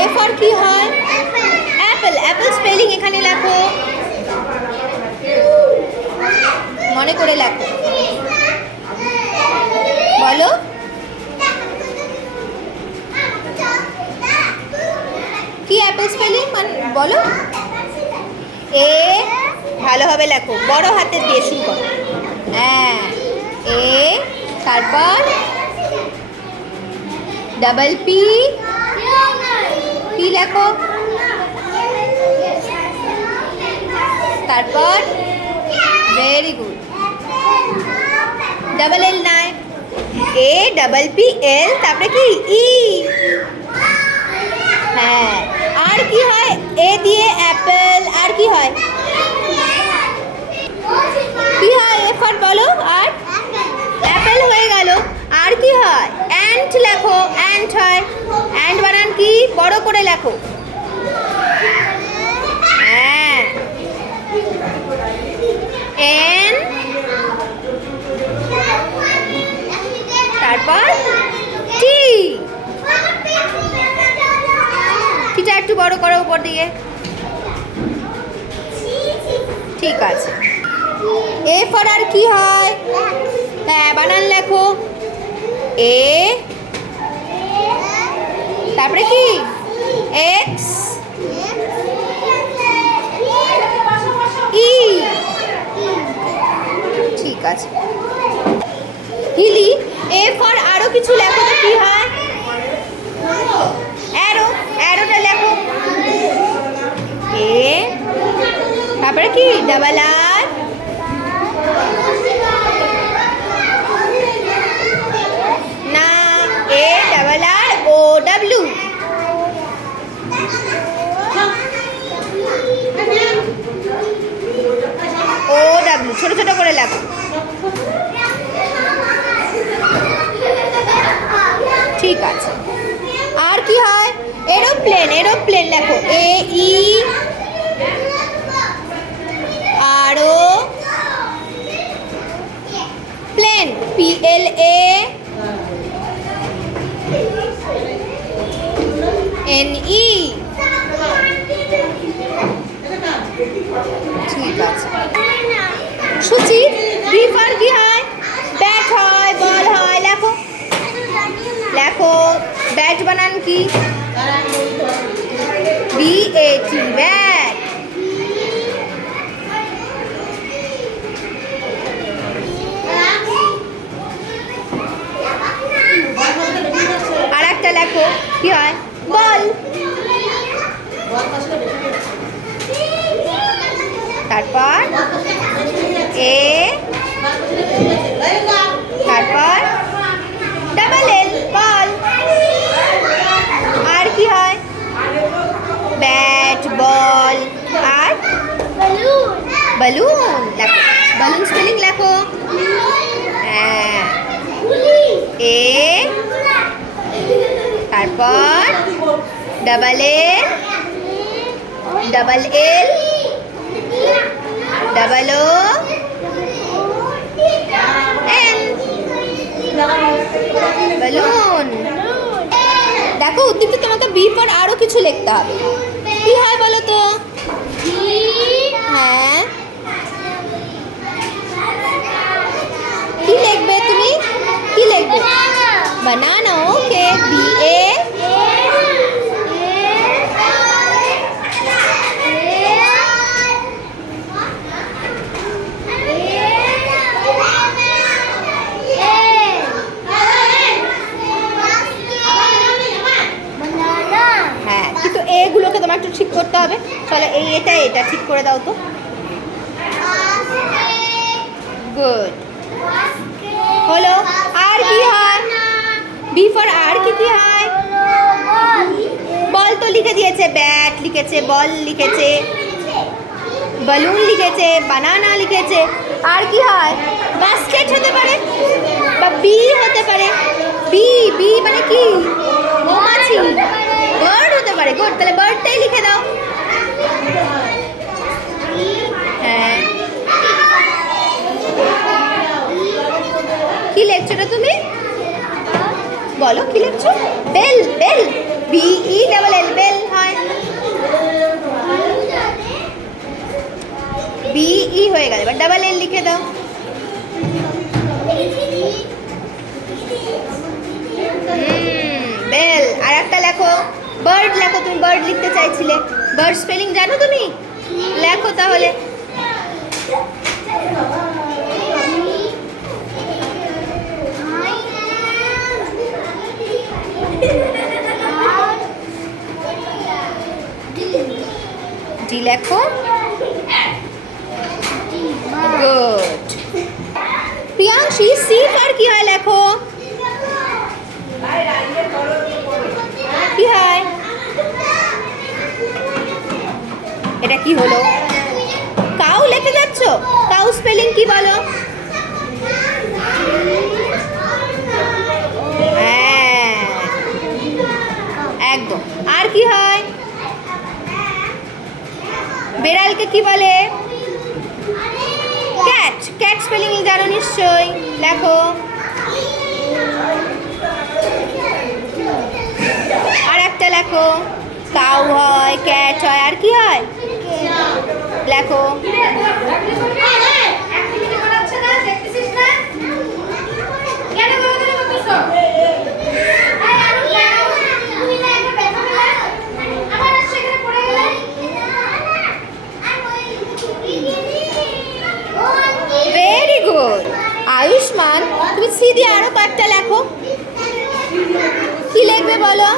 A for কি হয়? Apple. Apple spelling এখানে লেখো, মনে করে লেখো। বলো কি অ্যাপেল স্পেলিং মানে বলো। এ ভালোভাবে লেখো, বড় হাতের দিয়ে শুরু করো। হ্যাঁ, এ, তারপর ডাবল পি, পি লেখো, তারপর ভেরি গুড। ডাবল এল নাই, এ ডাবল পি এল, তারপরে কি ই। হ্যাঁ, আর কি হয়? এ দিয়ে অ্যাপেল, আর কি হয়? কি হয় এ ফর বলো? আর অ্যাপেল হয়ে গেল। আর কি হয়? অ্যান্ট লেখো, অ্যান্ট হয়। অ্যান্ট বানান কি? বড় করে লেখো। হ্যাঁ, এন, তারপর টি। টিটা একটু বড় করো উপর দিয়ে। ঠিক আছে। এ ফর আর কি হয়? হ্যাঁ, বানান লেখো। এ, তারপরে কি? এক্স, ই। ঠিক আছে। হিলি, এ ফর আরো কিছু লেখো তো কি হয়? অ্যারো, অ্যারোটা লেখো। এ, তারপরে কি? ডাবল আর, না, A double R O W. O W ছোট ছোট করে লেখো। ঠিক আছে। আর কি হয়? এরোপ্লেন, এরোপ্লেন লেখো। এ ই, আরো plane, P L A N E. ঠিক আছে। সূচি, বি ফর কি হয়? ব্যাট হয়, বল হয়, লেখো লেখো। ব্যাট বানান কি? B A T, bat. আর একটা লেখো, কি হয়? বল। তারপর এ, তারপর ডাবল এল, বল। আর কি হয়? ব্যাট, বল, আর বালুন লেখো। বালুন স্পেলিং লেখো। হ্যাঁ, এ, তারপর double A, double L, double O, N, balloon. দেখো উদ্দীপ্ত, তোমাকে বি ফর আরো কিছু লিখতে হবে। কি হয় বলো তো? হ্যাঁ, কি লিখবে তুমি? কি লিখবে? বানানা। ওকে, বি এ, হ্যাঁ, কিন্তু এগুলোকে তোমার একটু ঠিক করতে হবে। চলো এটা ঠিক করে দাও তো। গুড, হলো। আর কি হয়? বি ফর আর কি কি হয়? বল তো লিখে দিয়েছে, ব্যাট লিখেছে, বল লিখেছে, বালুন লিখেছে, বানানা লিখেছে। আর কি হয়? বাস্কেট হতে পারে, বা বি হতে পারে। বি, বি মানে কি? মৌমাছি। বার্ড হতে পারে। গুড, তাহলে বার্ডটাই লিখে দাও। হ্যাঁ, কি লিখছো তুমি? বলো কি লিখছো? Bell, bell, B E double L, লিখে দাও। বেল। আর একটা লেখো, বার্ড লেখো। তুমি বার্ড লিখতে চাইছিলে, বার্ড স্পেলিং জানো তুমি? লেখো তাহলে। ডি লেখো। গুড। প্রিয়াংশী, সি আর কি হয় লেখো। কি হয়? এটা কি হলো? কাউ লিখে যাচ্ছ? কাউ স্পেলিং কি বলো? হ্যাঁ, একদম। আর কি হয়? বেড়ালকে কি বলে? ক্যাট। ক্যাট স্পেলিং জানো নিশ্চয়ই, লেখো। আর একটা লেখো। কাউ হয়, ক্যাট হয়, আর কি হয়? লেখো। Very good. আয়ুষ্মান, তুমি সি দিয়ে আরো কয়েকটা লেখো। কি লিখবে বলো?